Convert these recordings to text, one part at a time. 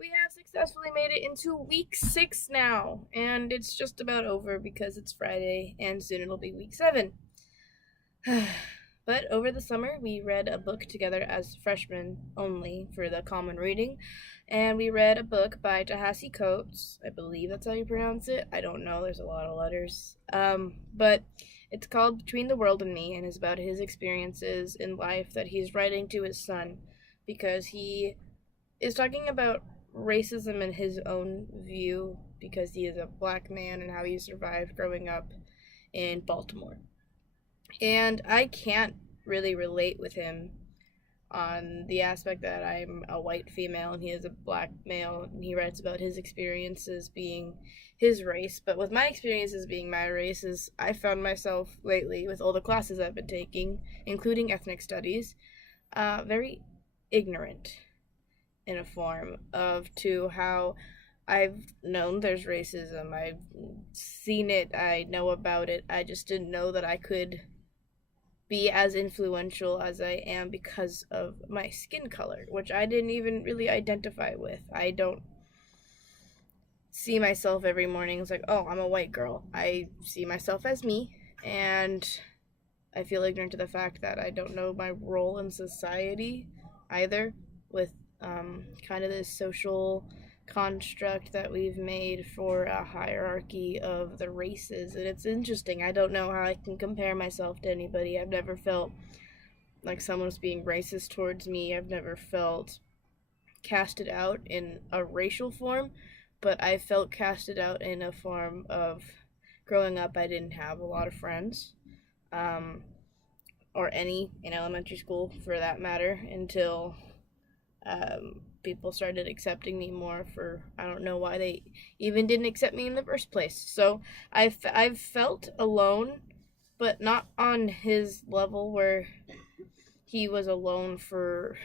We have successfully made it into week 6 now, and it's just about over because it's Friday, and soon it'll be week 7. But over the summer, we read a book together as freshmen only for the common reading, and we read a book by Ta-Nehisi Coates. I believe that's how you pronounce it. I don't know, there's a lot of letters. But it's called Between the World and Me, and is about his experiences in life that he's writing to his son because he is talking about racism in his own view because he is a black man and how he survived growing up in Baltimore. And I can't really relate with him on the aspect that I'm a white female and he is a black male, and he writes about his experiences being his race. But with my experiences being my race, is I found myself lately with all the classes I've been taking, including ethnic studies, very ignorant in a form of to how I've known there's racism. I've seen it. I know about it. I just didn't know that I could be as influential as I am because of my skin color, which I didn't even really identify with. I don't see myself every morning as like, oh, I'm a white girl. I see myself as me, and I feel ignorant to the fact that I don't know my role in society either, with kind of this social construct that we've made for a hierarchy of the races. And it's interesting. I don't know how I can compare myself to anybody. I've never felt like someone's being racist towards me. I've never felt casted out in a racial form, but I felt casted out in a form of growing up. I didn't have a lot of friends, um, or any in elementary school for that matter, until people started accepting me more for, I don't know why they even didn't accept me in the first place. So I've felt alone, but not on his level where he was alone for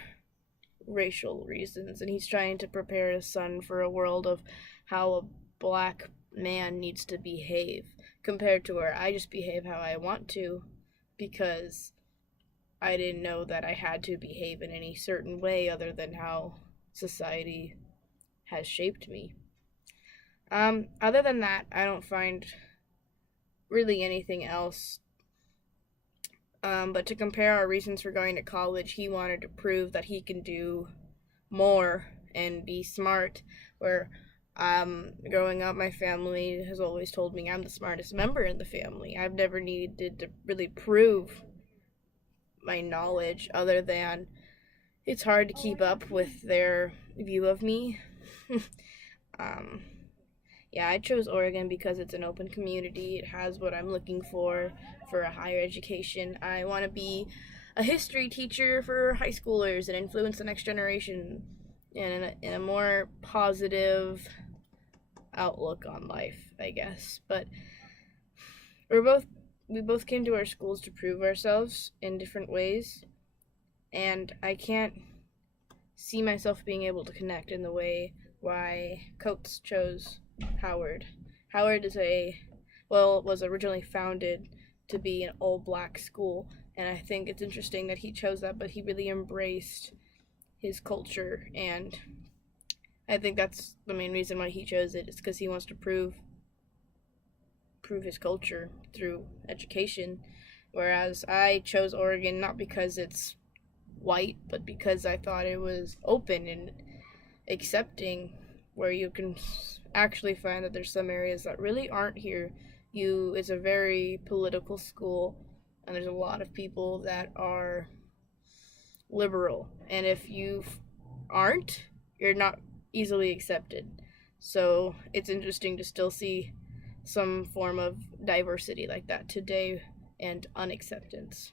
racial reasons, and he's trying to prepare his son for a world of how a black man needs to behave compared to where I just behave how I want to because I didn't know that I had to behave in any certain way other than how society has shaped me. Other than that, I don't find really anything else. But to compare our reasons for going to college, he wanted to prove that he can do more and be smart. Where growing up, my family has always told me I'm the smartest member in the family. I've never needed to really prove my knowledge other than it's hard to keep up with their view of me. um, yeah, I chose Oregon because it's an open community. It has what I'm looking for a higher education. I want to be a history teacher for high schoolers and influence the next generation in a more positive outlook on life, I guess. But we both came to our schools to prove ourselves in different ways, and I can't see myself being able to connect in the way why Coates chose Howard. Howard was originally founded to be an all black school, and I think it's interesting that he chose that, but he really embraced his culture, and I think that's the main reason why he chose it, is because he wants to prove his culture through education. Whereas I chose Oregon not because it's white, but because I thought it was open and accepting, where you can actually find that there's some areas that really aren't here. It's a very political school, and there's a lot of people that are liberal, and if you aren't, you're not easily accepted. So it's interesting to still see some form of diversity like that today and unacceptance.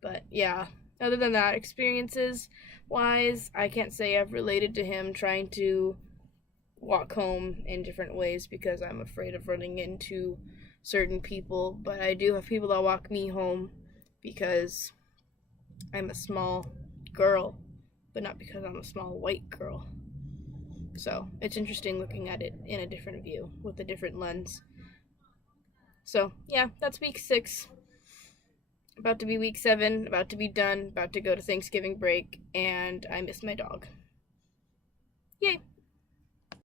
But yeah, other than that, experiences wise, I can't say I've related to him trying to walk home in different ways because I'm afraid of running into certain people. But I do have people that walk me home because I'm a small girl, but not because I'm a small white girl. So it's interesting looking at it in a different view with a different lens. So yeah, that's week 6. About to be week 7, about to be done, about to go to Thanksgiving break, and I miss my dog. Yay!